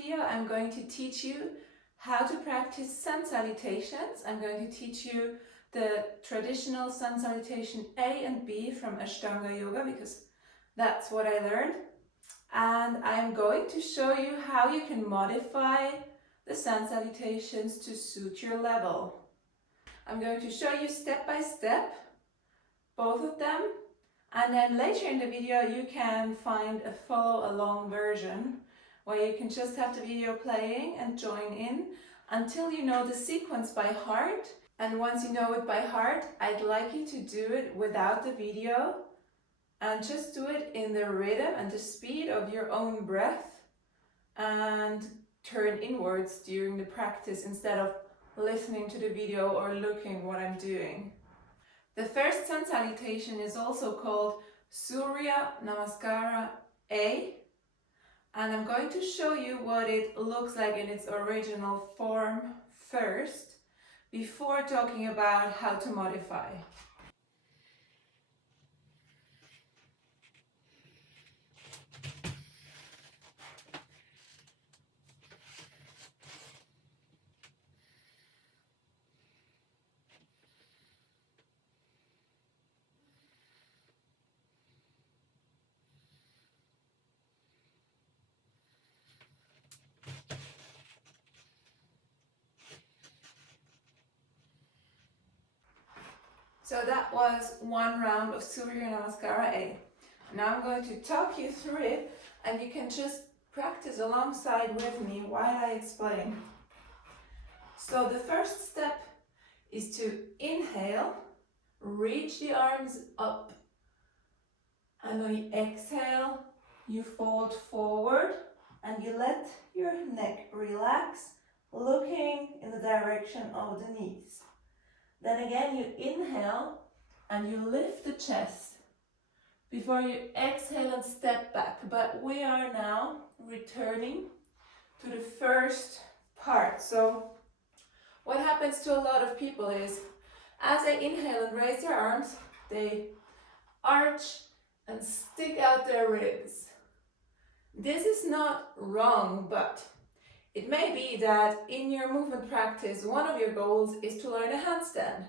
video I'm going to teach you how to practice sun salutations. I'm going to teach you the traditional sun salutation A and B from ashtanga yoga because that's what I learned. And I'm going to show you how you can modify the sun salutations to suit your level. I'm going to show you step by step both of them, and then later in the video you can find a follow along version where you can just have the video playing and join in until you know the sequence by heart. And once you know it by heart, I'd like you to do it without the video and just do it in the rhythm and the speed of your own breath and turn inwards during the practice instead of listening to the video or looking what I'm doing. The first sun salutation is also called Surya Namaskara A, and I'm going to show you what it looks like in its original form first, before talking about how to modify. So that was one round of Surya Namaskara A. Now I'm going to talk you through it and you can just practice alongside with me while I explain. So the first step is to inhale, reach the arms up, and when you exhale, you fold forward and you let your neck relax, looking in the direction of the knees. Then again you inhale and you lift the chest before you exhale and step back. But we are now returning to the first part. So what happens to a lot of people is as they inhale and raise their arms, they arch and stick out their ribs. This is not wrong, but it may be that in your movement practice, one of your goals is to learn a handstand.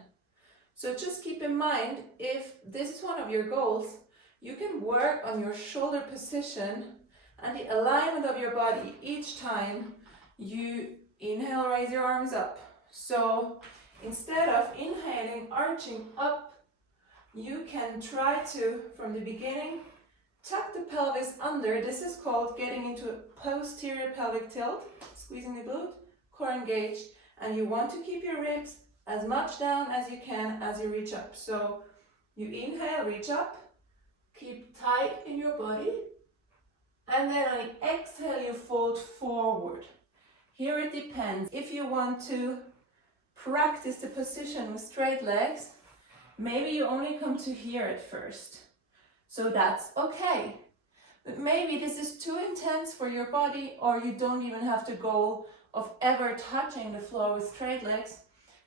So just keep in mind, if this is one of your goals, you can work on your shoulder position and the alignment of your body each time you inhale, raise your arms up. So instead of inhaling, arching up, you can try to, from the beginning, tuck the pelvis under. This is called getting into a posterior pelvic tilt, squeezing the glute, core engaged, and you want to keep your ribs as much down as you can as you reach up. So you inhale, reach up, keep tight in your body, and then on the exhale you fold forward. Here it depends. If you want to practice the position with straight legs, maybe you only come to here at first. So that's okay. But maybe this is too intense for your body, or you don't even have the goal of ever touching the floor with straight legs.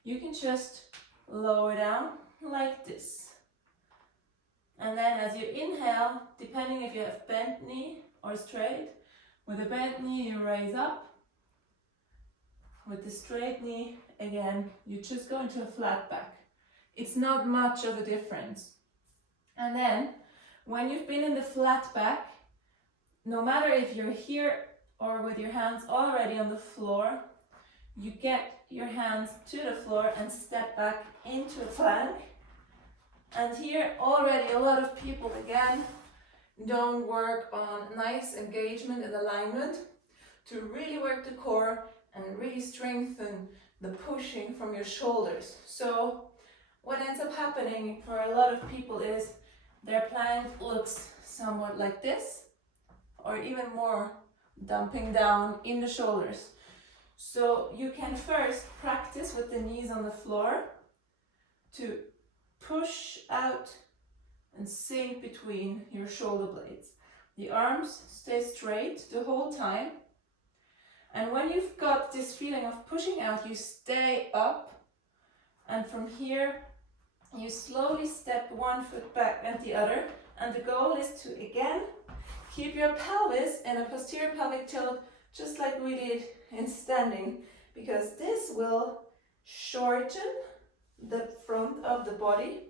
You can just lower down like this. And then as you inhale, depending if you have bent knee or straight, with a bent knee you raise up. With the straight knee, again, you just go into a flat back. It's not much of a difference. And then when you've been in the flat back, no matter if you're here or with your hands already on the floor, you get your hands to the floor and step back into a plank. And here already a lot of people, again, don't work on nice engagement and alignment to really work the core and really strengthen the pushing from your shoulders. So what ends up happening for a lot of people is their plank looks somewhat like this, or even more dumping down in the shoulders. So you can first practice with the knees on the floor to push out and sink between your shoulder blades. The arms stay straight the whole time. And when you've got this feeling of pushing out, you stay up, and from here you slowly step one foot back and the other, and the goal is to again keep your pelvis in a posterior pelvic tilt just like we did in standing, because this will shorten the front of the body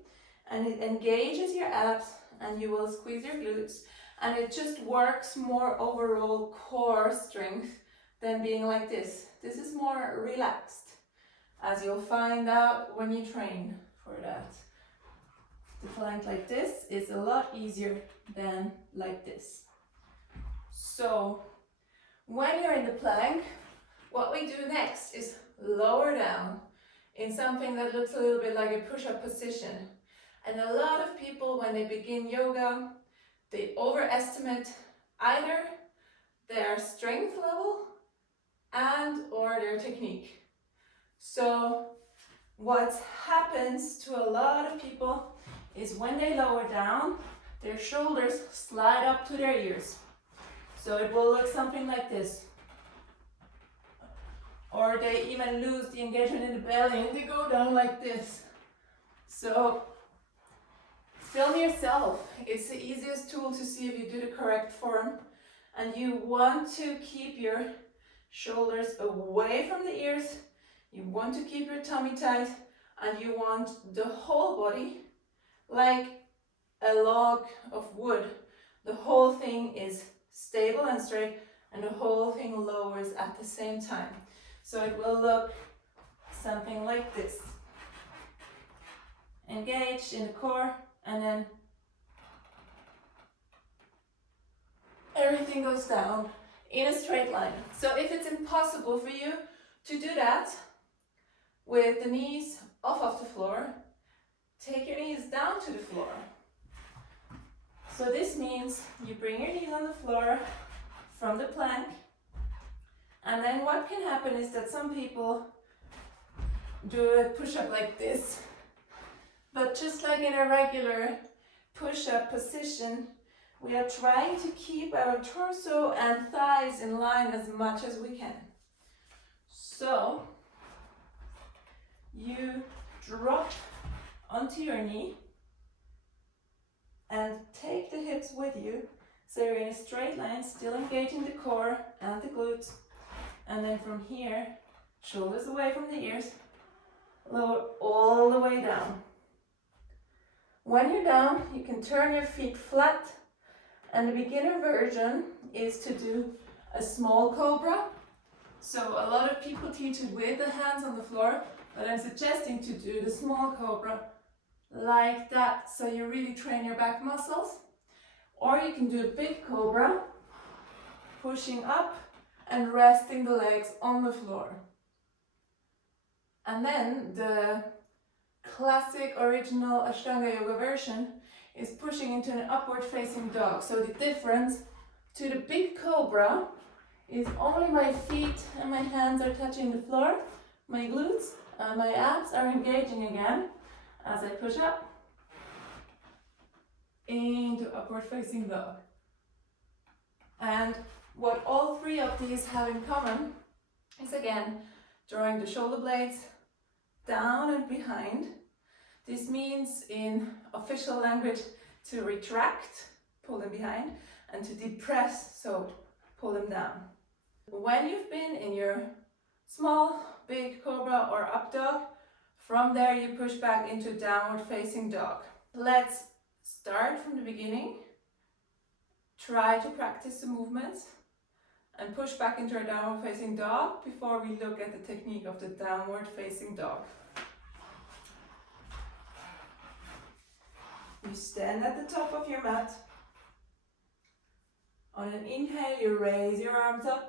and it engages your abs and you will squeeze your glutes, and it just works more overall core strength than being like this. This is more relaxed, as you'll find out when you train for that. The plank like this is a lot easier than like this. So when you're in the plank, what we do next is lower down in something that looks a little bit like a push-up position. And a lot of people, when they begin yoga, they overestimate either their strength level and or their technique. So what happens to a lot of people is when they lower down, their shoulders slide up to their ears. So it will look something like this. Or they even lose the engagement in the belly and they go down like this. So film yourself. It's the easiest tool to see if you do the correct form. And you want to keep your shoulders away from the ears. You want to keep your tummy tight, and you want the whole body like a log of wood. The whole thing is stable and straight, and the whole thing lowers at the same time. So it will look something like this. Engaged in the core, and then everything goes down in a straight line. So if it's impossible for you to do that with the knees off of the floor, take your knees down to the floor. So this means you bring your knees on the floor from the plank, and then what can happen is that some people do a push-up like this. But just like in a regular push-up position, we are trying to keep our torso and thighs in line as much as we can. So you drop onto your knee and take the hips with you, so you're in a straight line, still engaging the core and the glutes. And then from here, shoulders away from the ears, lower all the way down. When you're down, you can turn your feet flat, and the beginner version is to do a small cobra. So a lot of people teach it with the hands on the floor, but I'm suggesting to do the small cobra like that, so you really train your back muscles. Or you can do a big cobra, pushing up and resting the legs on the floor. And then the classic original ashtanga yoga version is pushing into an upward facing dog. So the difference to the big cobra is only my feet and my hands are touching the floor, my glutes and my abs are engaging again as I push up into upward facing dog. And what all three of these have in common is, again, drawing the shoulder blades down and behind. This means in official language to retract, pull them behind, and to depress, so pull them down. When you've been in your small, big cobra or up dog, from there you push back into downward facing dog. Let's start from the beginning. Try to practice the movements and push back into a downward facing dog before we look at the technique of the downward facing dog. You stand at the top of your mat. On an inhale, you raise your arms up.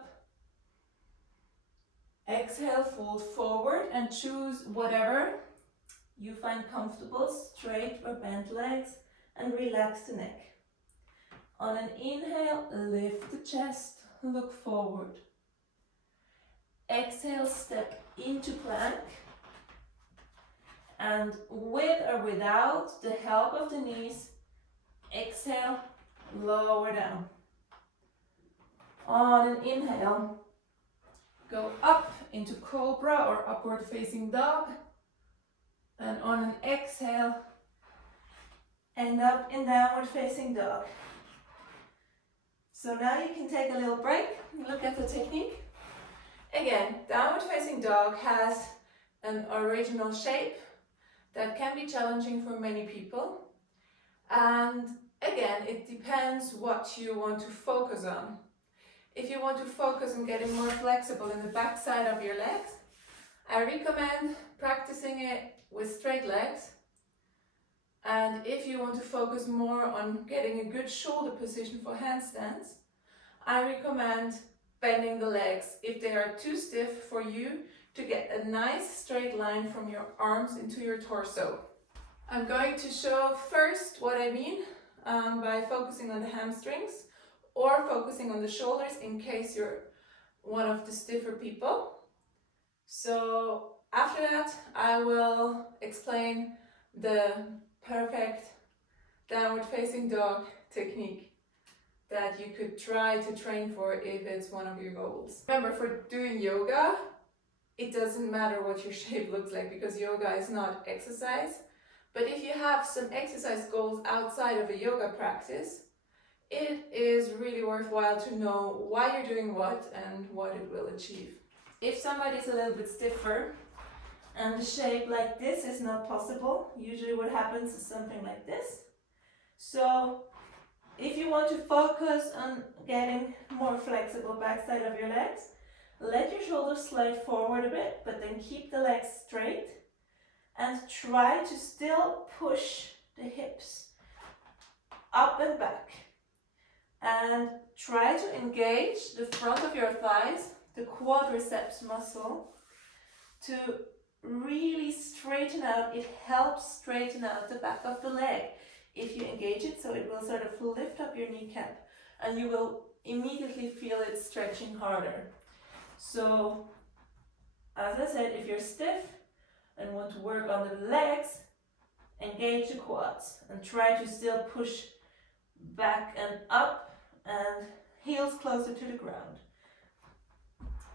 Exhale, fold forward and choose whatever you find comfortable, straight or bent legs, and relax the neck. On an inhale, lift the chest, look forward. Exhale, step into plank. And with or without the help of the knees, exhale, lower down. On an inhale, go up into cobra or upward facing dog. And on an exhale, end up in downward facing dog. So now you can take a little break, look at the technique. Again, downward facing dog has an original shape that can be challenging for many people. And again, it depends what you want to focus on. If you want to focus on getting more flexible in the back side of your legs, I recommend practicing it with straight legs. And if you want to focus more on getting a good shoulder position for handstands, I recommend bending the legs if they are too stiff for you to get a nice straight line from your arms into your torso. I'm going to show first what I mean by focusing on the hamstrings or focusing on the shoulders in case you're one of the stiffer people. So after that, I will explain the perfect downward facing dog technique that you could try to train for if it's one of your goals. Remember, for doing yoga, it doesn't matter what your shape looks like because yoga is not exercise. But if you have some exercise goals outside of a yoga practice, it is really worthwhile to know why you're doing what and what it will achieve. If somebody's a little bit stiffer and the shape like this is not possible, usually what happens is something like this. So if you want to focus on getting more flexible backside of your legs, let your shoulders slide forward a bit, but then keep the legs straight and try to still push the hips up and back. And try to engage the front of your thighs, the quadriceps muscle, to really straighten out. It helps straighten out the back of the leg if you engage it, so it will sort of lift up your kneecap and you will immediately feel it stretching harder. So, as I said, if you're stiff and want to work on the legs, engage the quads and try to still push back and up and heels closer to the ground.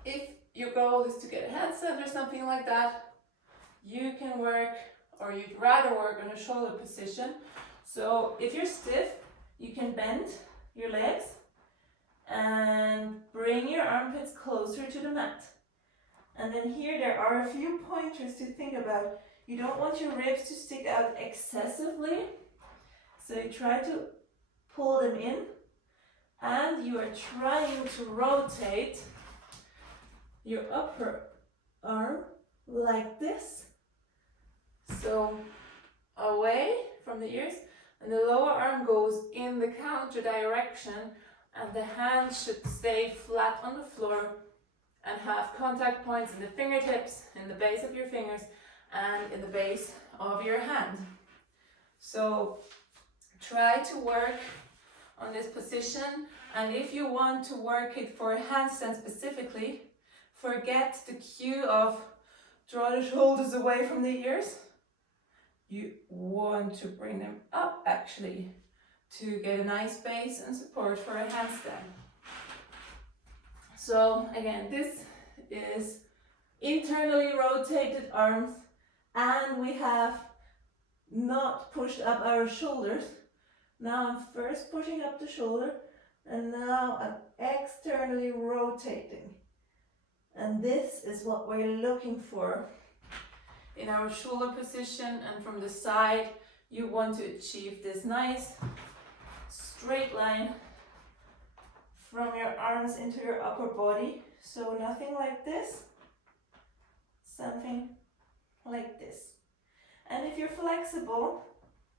If your goal is to get a handstand or something like that, you can work, or you'd rather work on a shoulder position. So if you're stiff, you can bend your legs and bring your armpits closer to the mat. And then here there are a few pointers to think about. You don't want your ribs to stick out excessively, so you try to pull them in, and you are trying to rotate your upper arm like this, so away from the ears, and the lower arm goes in the counter direction, and the hands should stay flat on the floor and have contact points in the fingertips, in the base of your fingers, and in the base of your hand. So try to work on this position, and if you want to work it for a handstand specifically, forget the cue of draw the shoulders away from the ears. You want to bring them up actually to get a nice base and support for a handstand. So again, this is internally rotated arms, and we have not pushed up our shoulders. Now I'm first pushing up the shoulder, and now I'm externally rotating. And this is what we're looking for in our shoulder position, and from the side you want to achieve this nice straight line from your arms into your upper body. So nothing like this, something like this. And if you're flexible,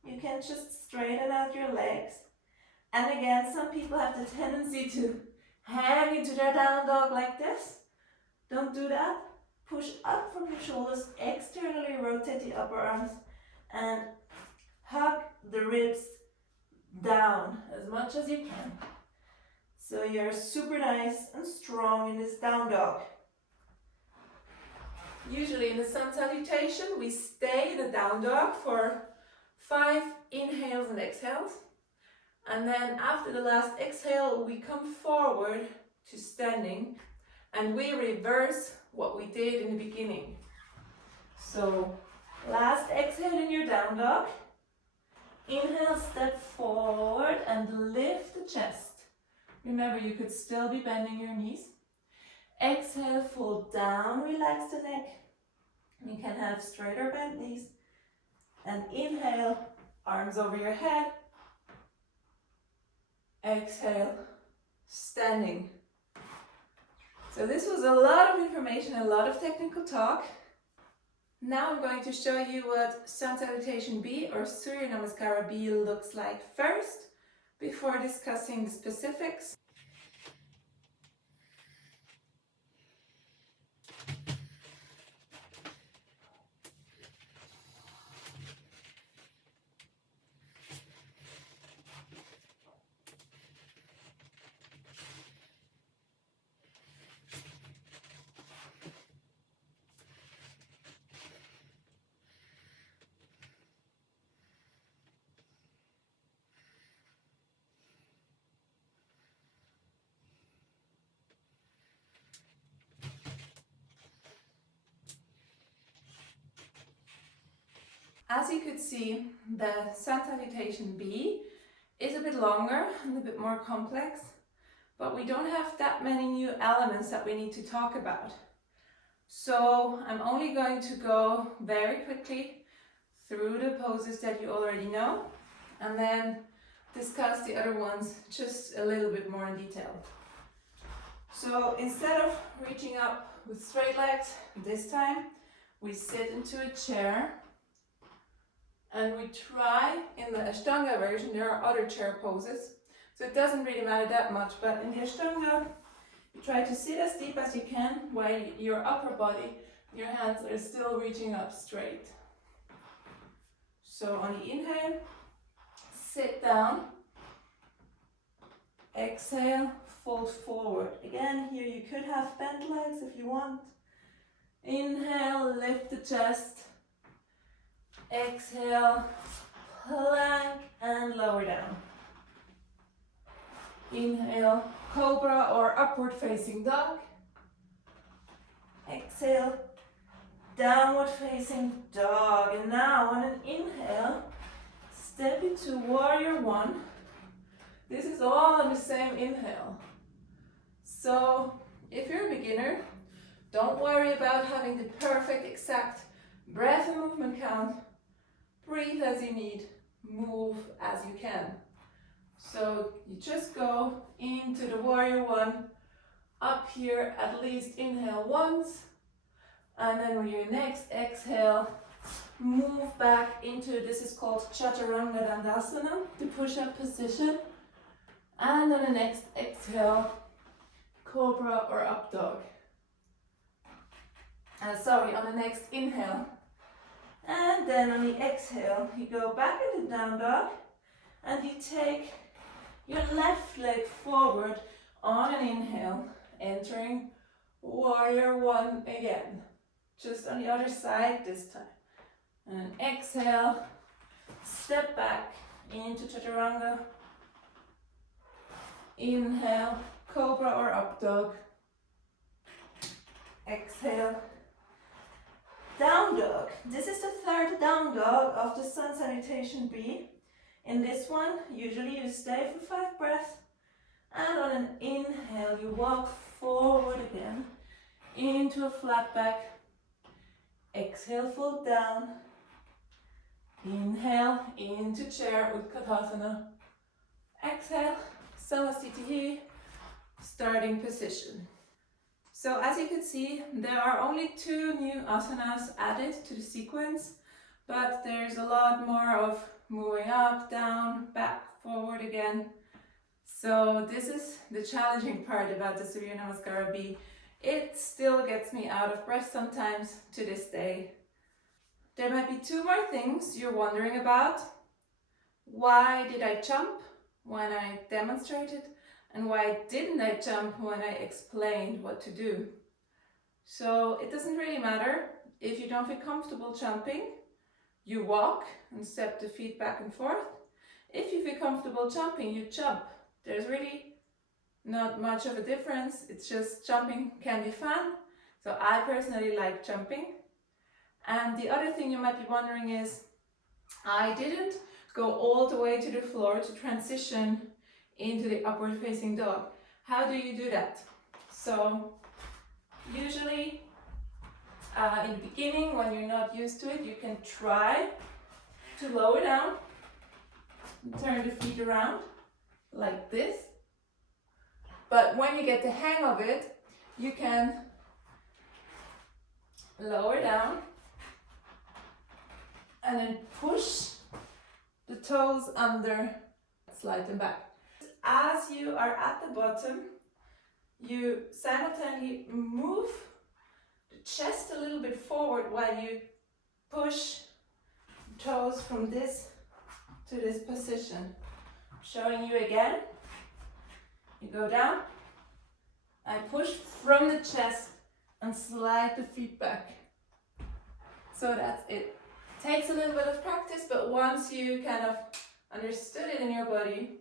you can just straighten out your legs. And again, some people have the tendency to hang into their down dog like this. Don't do that. Push up from your shoulders, externally rotate the upper arms, and hug the ribs down as much as you can. So you're super nice and strong in this down dog. Usually in the sun salutation, we stay in the down dog for 5 inhales and exhales. And then after the last exhale, we come forward to standing, and we reverse what we did in the beginning. So last exhale in your down dog. Inhale, step forward and lift the chest. Remember, you could still be bending your knees. Exhale, fold down, relax the neck. You can have straighter bent knees. And inhale, arms over your head. Exhale, standing. So this was a lot of information, a lot of technical talk. Now I'm going to show you what Sun Salutation B or Surya Namaskara B looks like first, before discussing the specifics. As you could see, the Sun Salutation B is a bit longer and a bit more complex, but we don't have that many new elements that we need to talk about. So I'm only going to go very quickly through the poses that you already know, and then discuss the other ones just a little bit more in detail. So instead of reaching up with straight legs, this time we sit into a chair. And we try, in the ashtanga version, there are other chair poses, so it doesn't really matter that much, but in the ashtanga, you try to sit as deep as you can while your upper body, your hands are still reaching up straight. So on the inhale, sit down, exhale, fold forward. Again, here you could have bent legs if you want. Inhale, lift the chest. Exhale, plank and lower down. Inhale, cobra or upward facing dog. Exhale, downward facing dog. And now on an inhale, step into warrior one. This is all on the same inhale. So if you're a beginner, don't worry about having the perfect exact breath and movement count. Breathe as you need, move as you can. So you just go into the warrior one, up here at least inhale once, and then with your next exhale, move back into, this is called chaturanga dandasana, the push-up position, and on the next exhale, cobra or up dog. On the next inhale. And then on the exhale, you go back into down dog and you take your left leg forward on an inhale, entering warrior one again. Just on the other side this time. And exhale, step back into chaturanga. Inhale, cobra or up dog. Exhale. Down dog. This is the third down dog of the Sun Salutation B. In this one, usually you stay for 5 breaths, and on an inhale, you walk forward again into a flat back. Exhale, fold down. Inhale into chair Utkatasana. Exhale, Samasthiti, starting position. So as you can see, there are only 2 new asanas added to the sequence, but there's a lot more of moving up, down, back, forward again. So this is the challenging part about the Surya Namaskara B. It still gets me out of breath sometimes to this day. There might be 2 more things you're wondering about. Why did I jump when I demonstrated? And why didn't I jump when I explained what to do? So it doesn't really matter. If you don't feel comfortable jumping, you walk and step the feet back and forth. If you feel comfortable jumping, you jump. There's really not much of a difference. It's just jumping can be fun. So I personally like jumping. And the other thing you might be wondering is, I didn't go all the way to the floor to transition into the upward facing dog. How do you do that? So usually in the beginning, when you're not used to it, you can try to lower down and turn the feet around like this. But when you get the hang of it, you can lower down and then push the toes under, slide them back. As you are at the bottom, you simultaneously move the chest a little bit forward while you push toes from this to this position. Showing you again. You go down, I push from the chest and slide the feet back. So that's it. Takes a little bit of practice, but once you kind of understood it in your body,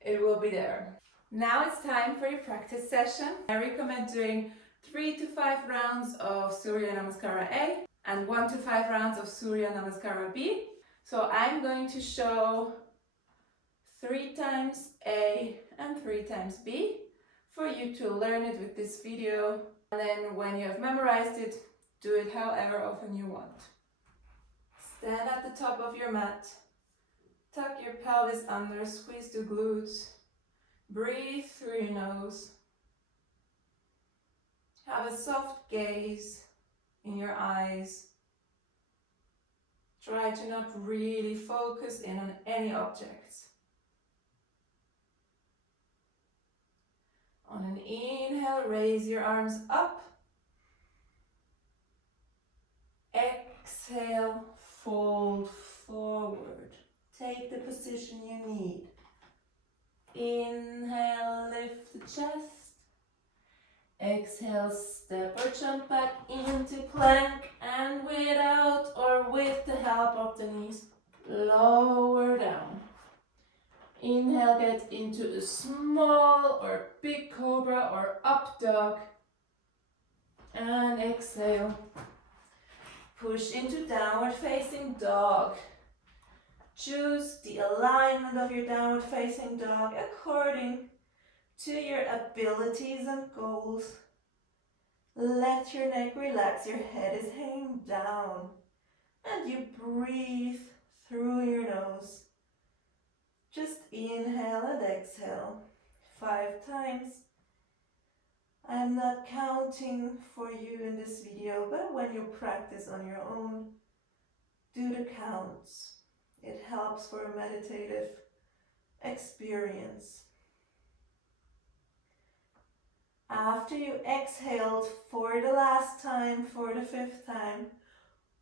it will be there. Now it's time for your practice session. I recommend doing 3 to 5 rounds of Surya Namaskara A and 1 to 5 rounds of Surya Namaskara B. So I'm going to show 3 times A and 3 times B for you to learn it with this video. And then when you have memorized it, do it however often you want. Stand at the top of your mat. Tuck your pelvis under, squeeze the glutes. Breathe through your nose. Have a soft gaze in your eyes. Try to not really focus in on any objects. On an inhale, raise your arms up. Exhale, fold forward. Take the position you need. Inhale, lift the chest. Exhale, step or jump back into plank, and without or with the help of the knees, lower down. Inhale, get into a small or big cobra or up dog. And exhale, push into downward facing dog. Choose the alignment of your downward facing dog according to your abilities and goals. Let your neck relax, your head is hanging down, and you breathe through your nose. Just inhale and exhale 5 times. I'm not counting for you in this video, but when you practice on your own, do the counts. It helps for a meditative experience. After you exhaled for the last time, for the 5th time,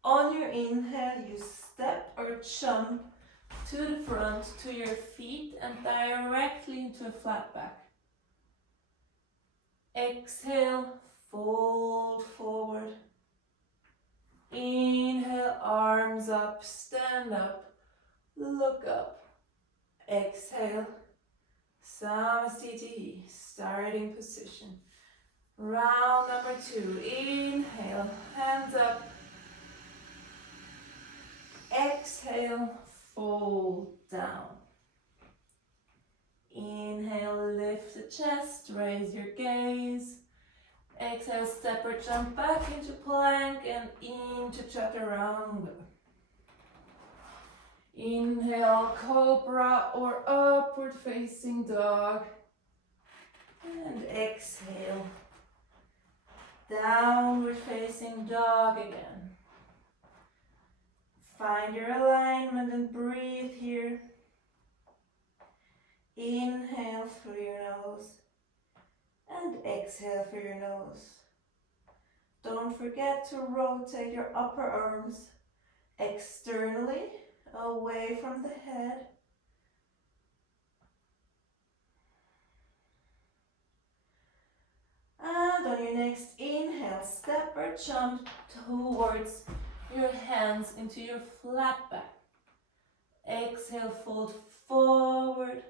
on your inhale, you step or jump to the front, to your feet, and directly into a flat back. Exhale, fold forward. Inhale, arms up, stand up, look up. Exhale, Samastiti, starting position. Round number 2, inhale, hands up. Exhale, fold down. Inhale, lift the chest, raise your gaze. Exhale, step or jump back into plank and into chaturanga. Inhale, cobra or upward facing dog. And exhale, downward facing dog again. Find your alignment and breathe here. Inhale through your nose and exhale through your nose. Don't forget to rotate your upper arms externally, away from the head. And on your next inhale, step or jump towards your hands into your flat back. Exhale, fold forward.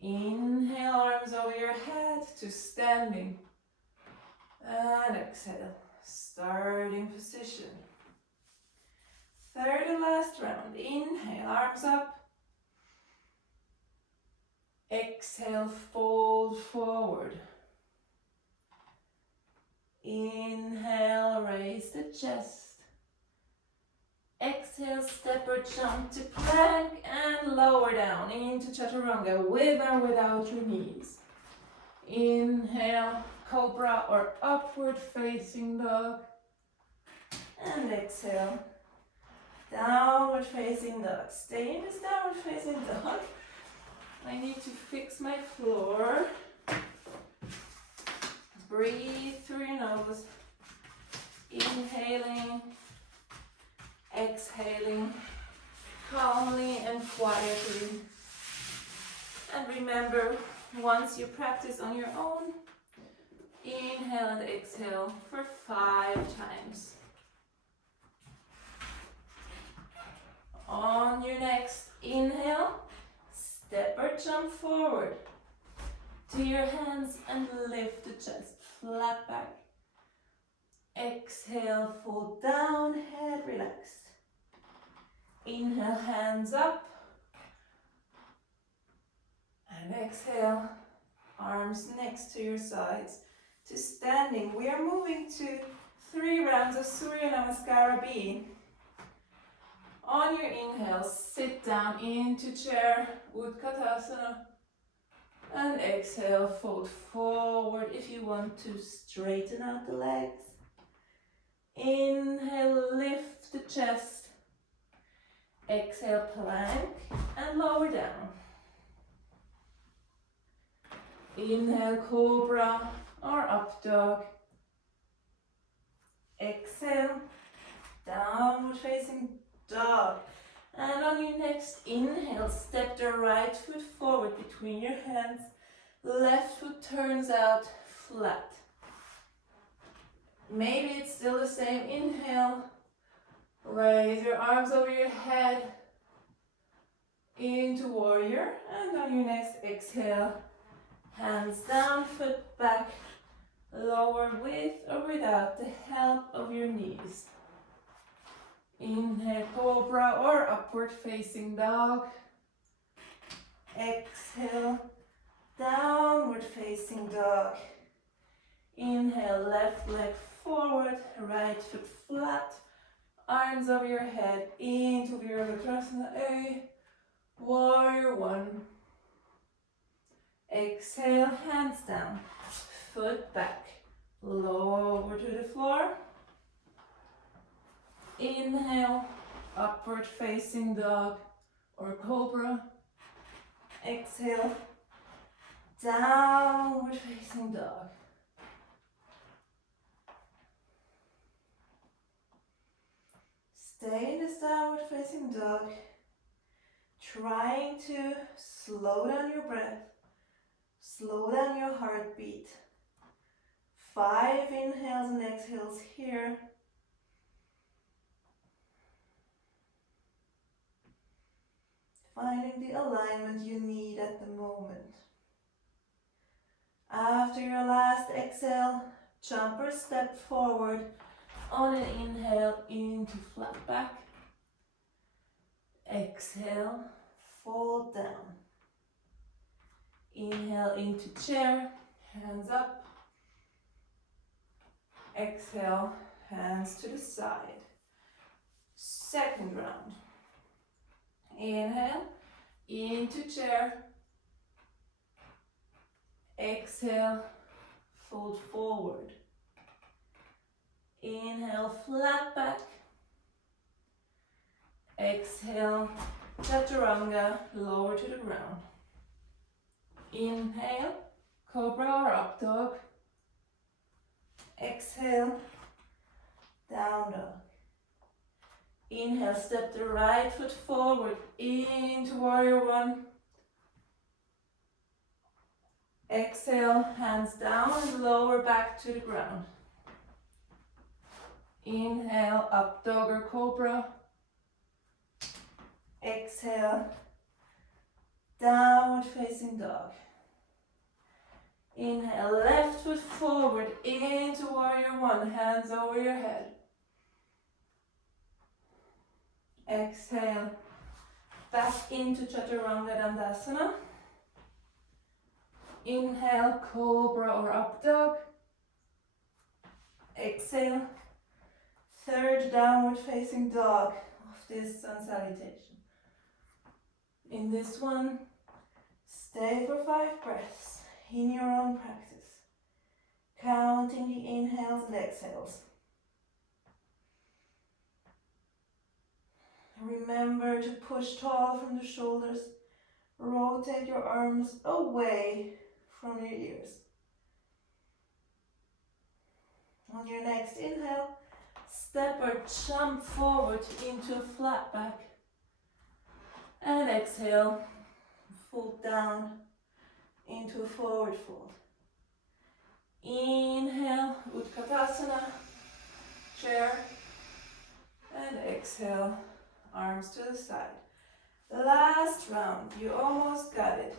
Inhale, arms over your head to standing. And exhale, starting position. 3rd and last round. Inhale, arms up. Exhale, fold forward. Inhale, raise the chest. Exhale, step or jump to plank and lower down into chaturanga with or without your knees. Inhale, cobra or upward facing dog. And exhale, downward facing dog. Stay in this downward facing dog. I need to fix my floor. Breathe through your nose. Inhaling, exhaling, calmly and quietly. And remember, once you practice on your own, inhale and exhale for 5 times. On your next inhale, step or jump forward to your hands and lift the chest, flat back. Exhale, fold down, head relaxed. Inhale, hands up. And exhale, arms next to your sides to standing. We are moving to 3 rounds of Surya Namaskara B. On your inhale, sit down into chair, Utkatasana. And exhale, fold forward if you want to straighten out the legs. Inhale, lift the chest. Exhale, plank and lower down. Inhale, cobra or up dog. Exhale, downward facing dog. And on your next inhale, step the right foot forward between your hands. Left foot turns out flat. Maybe it's still the same. Inhale, raise your arms over your head into warrior. And on your next exhale, hands down, foot back, lower with or without the help of your knees. Inhale, cobra or upward facing dog. Exhale, downward facing dog. Inhale, left leg forward, right foot flat, arms over your head into Virabhadrasana A, warrior 1. Exhale, hands down, foot back, lower to the floor. Inhale, upward facing dog or cobra. Exhale, downward facing dog. Stay in this downward facing dog, trying to slow down your breath, slow down your heartbeat. 5 inhales and exhales here. Finding the alignment you need at the moment. After your last exhale, jump or step forward on an inhale into flat back. Exhale, fold down. Inhale into chair, hands up. Exhale, hands to the side. Second round. Inhale, into chair. Exhale, fold forward. Inhale, flat back. Exhale, chaturanga, lower to the ground. Inhale, cobra or up dog. Exhale, down dog. Inhale, step the right foot forward into warrior 1. Exhale, hands down and lower back to the ground. Inhale, up dog or cobra. Exhale, downward facing dog. Inhale, left foot forward into warrior 1, hands over your head. Exhale, back into chaturanga dandasana. Inhale, cobra or up dog. Exhale, third downward facing dog of this sun salutation. In this one, stay for 5 breaths in your own practice, counting the inhales and exhales. Remember to push tall from the shoulders, rotate your arms away from your ears. On your next inhale, step or jump forward into a flat back. And exhale, fold down into a forward fold. Inhale, Utkatasana, chair. And exhale, arms to the side. Last round, you almost got it.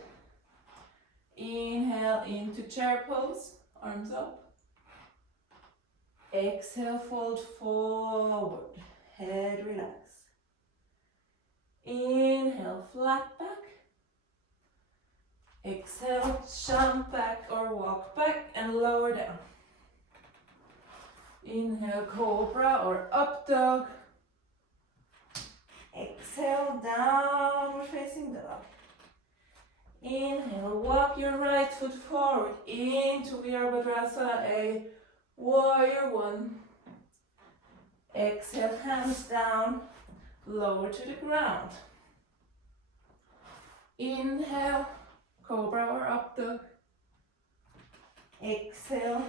Inhale into chair pose, arms up. Exhale, fold forward, head relax. Inhale, flat back. Exhale, jump back or walk back and lower down. Inhale, cobra or up dog. Exhale, downward facing dog. Inhale, walk your right foot forward into Virabhadrasana, a warrior one. Exhale, hands down, lower to the ground. Inhale, cobra or up dog. Exhale,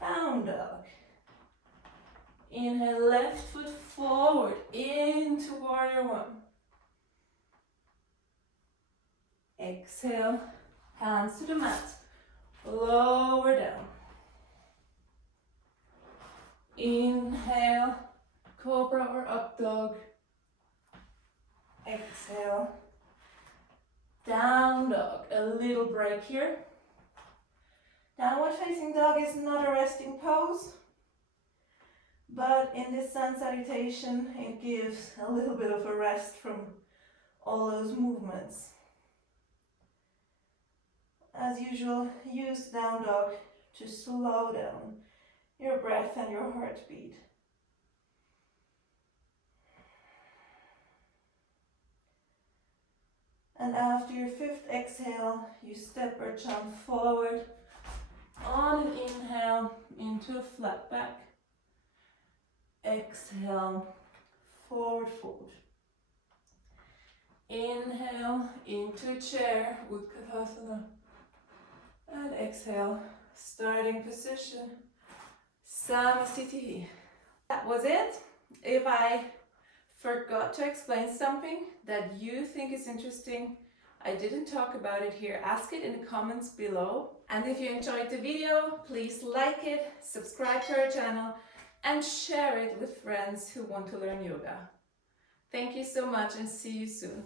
down dog. Inhale, left foot forward into warrior one. Exhale, hands to the mat, lower down. Inhale, cobra or up dog. Exhale, down dog. A little break here. Downward facing dog is not a resting pose, but in this sun salutation it gives a little bit of a rest from all those movements. As usual, use down dog to slow down your breath and your heartbeat. And after your 5th exhale, you step or jump forward on an inhale into a flat back. Exhale, forward fold. Inhale into a chair, Utkatasana. And exhale, starting position, Samasthiti. That was it. If I forgot to explain something that you think is interesting, I didn't talk about it here, ask it in the comments below. And if you enjoyed the video, please like it, subscribe to our channel, and share it with friends who want to learn yoga. Thank you so much and see you soon.